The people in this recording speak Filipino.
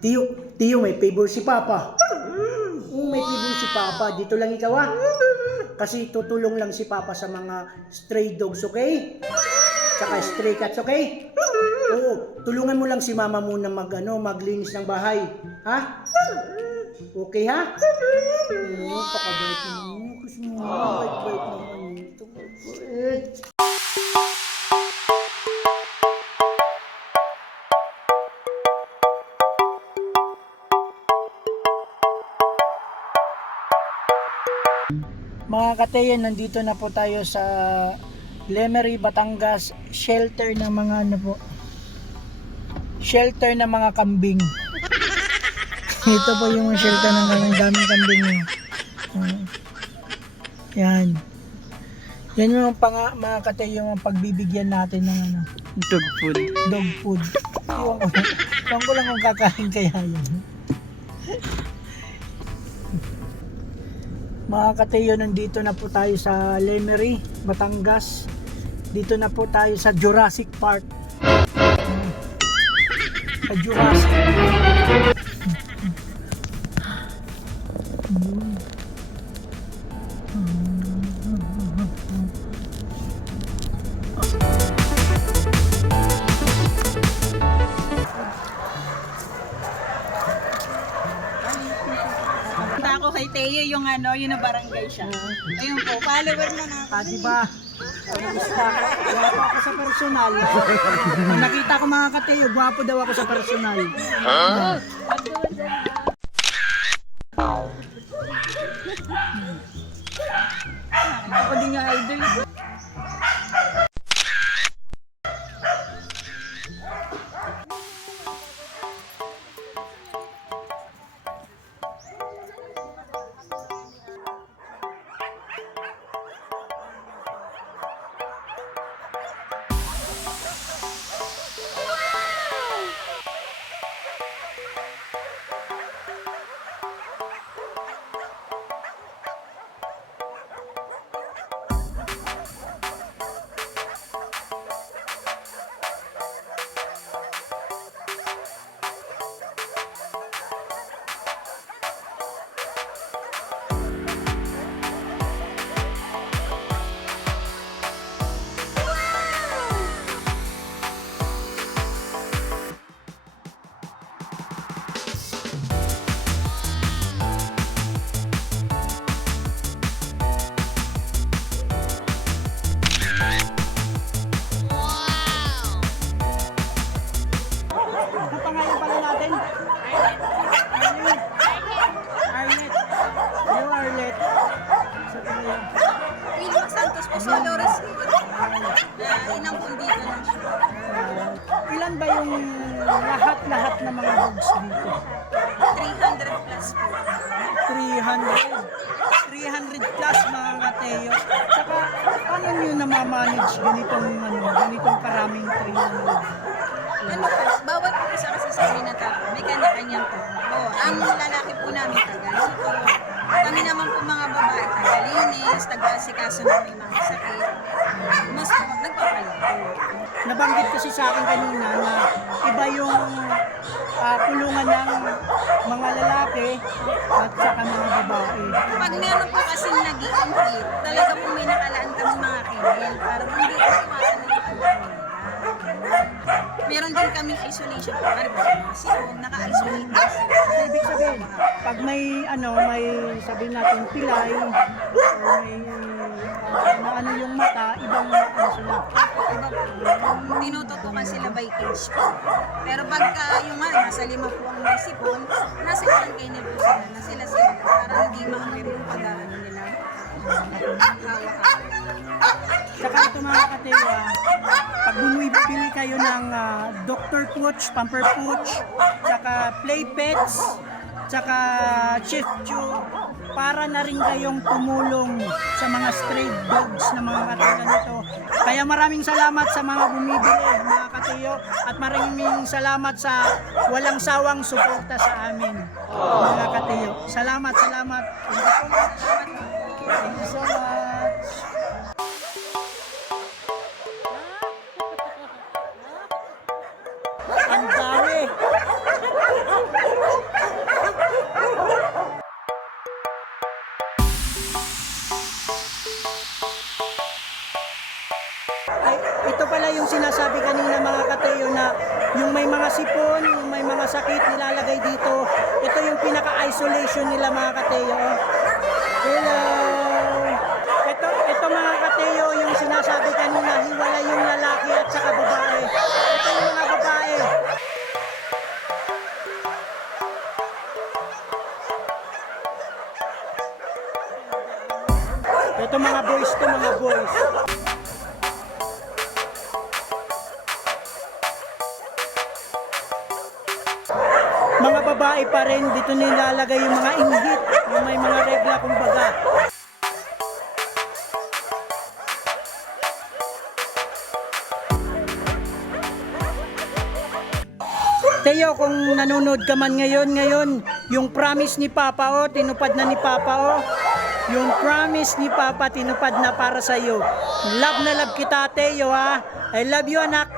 Tiyo, Tiyo, may favor si Papa. Oo, may favor si Papa. Dito lang ikaw ah. Kasi tutulong lang si Papa sa mga stray dogs, okay? Tsaka stray cats, okay? Oo, tulungan mo lang si Mama muna mag, ano, maglinis ng bahay. Ha? Okay ha? Oo, pakabait naman. Kasi mga bait-bait naman ito. Bait. Mga kateyan, nandito na po tayo sa Lemery, Batangas, shelter ng mga ano po, shelter ng mga kambing. Ito po yung shelter ng mga daming kambing nyo. Uh, yan. Yan yung pang, mga kateyan, yung pagbibigyan natin ng ano, Dog food. dog food. Ko lang kung kakain kaya yun. Mga kateyo, nandito na po tayo sa Lemery, Batangas. Dito na po tayo sa Jurassic Park. Sa Jurassic Mm. Ako kay Teo, yung ano, yung na barangay siya. Ayun po, follower na na. Ah, di ba? Kamusta ka? Gwapo ako sa personal. Pag nakita ko mga kateyo, gwapo daw ako sa personal. Ako din yung idol. Sa Dolores uh, inang na siya. Ah, ilan ba yung lahat-lahat ng mga dogs dito? 300 plus po. 300. 300 plus mga kateo. Saka, paano nyo namamanage ganitong, ano, ganitong karaming 300? Ano po, bawat po isa kasi sa amin na tao, may kanya-kanyang po. Oo, ang lalaki po namin tagaluto. Kami naman po mga babae, tagalinis, taga-asikaso na may mga sakit. Mas nagpapaluto. Nabanggit kasi sa akin kanina na iba yung ah, kulungan ng mga lalaki at saka mga babae. Pag meron po kasi nag-i-compete, talaga po may nakalaan kami mga kennel para hindi iwasan Meron din kaming isolation ba mga sirong, naka-isolate na sila. So, ibig sabihin, pag may ano, may sabihin natin pilay or may ah, na ano yung mata, ibang ano sila. Iba po, yung tinututukan sila by cage po. Pero pagka yung nga, nasa lima po ang may sipon, nasa isang kennel po sila, na sila sila, para hindi maamir yung pag-ano nila. Saka ito mga katewa, pag bumibili kayo ng ah, Dr. Pooch, Pamper Pooch, saka Play Pets, saka Chief Chew, para na rin kayong tumulong sa mga stray dogs na mga katulad nito. Kaya maraming salamat sa mga bumibili, mga katiyo, at maraming salamat sa walang sawang suporta sa amin, mga katiyo. Salamat, salamat. Thank you so much. Thank you so much. Ang dami. Ay, ito pala yung sinasabi kanina mga katayo na yung may mga sipon, yung may mga sakit nilalagay dito. Ito yung pinaka-isolation nila mga kateyo. Hello! Ito, mga kateo yung sinasabi kanina, hiwalay yung lalaki at saka babae. Ito yung mga babae. Ito mga boys to mga boys. Mga babae pa rin, dito nilalagay yung mga inggit, yung may mga Teo, kung nanonood ka man ngayon, ngayon, yung promise ni Papa, oh, tinupad na ni Papa, oh. Yung promise ni Papa, tinupad na para sa iyo. Love na love kita, Teo, ha. I love you, anak.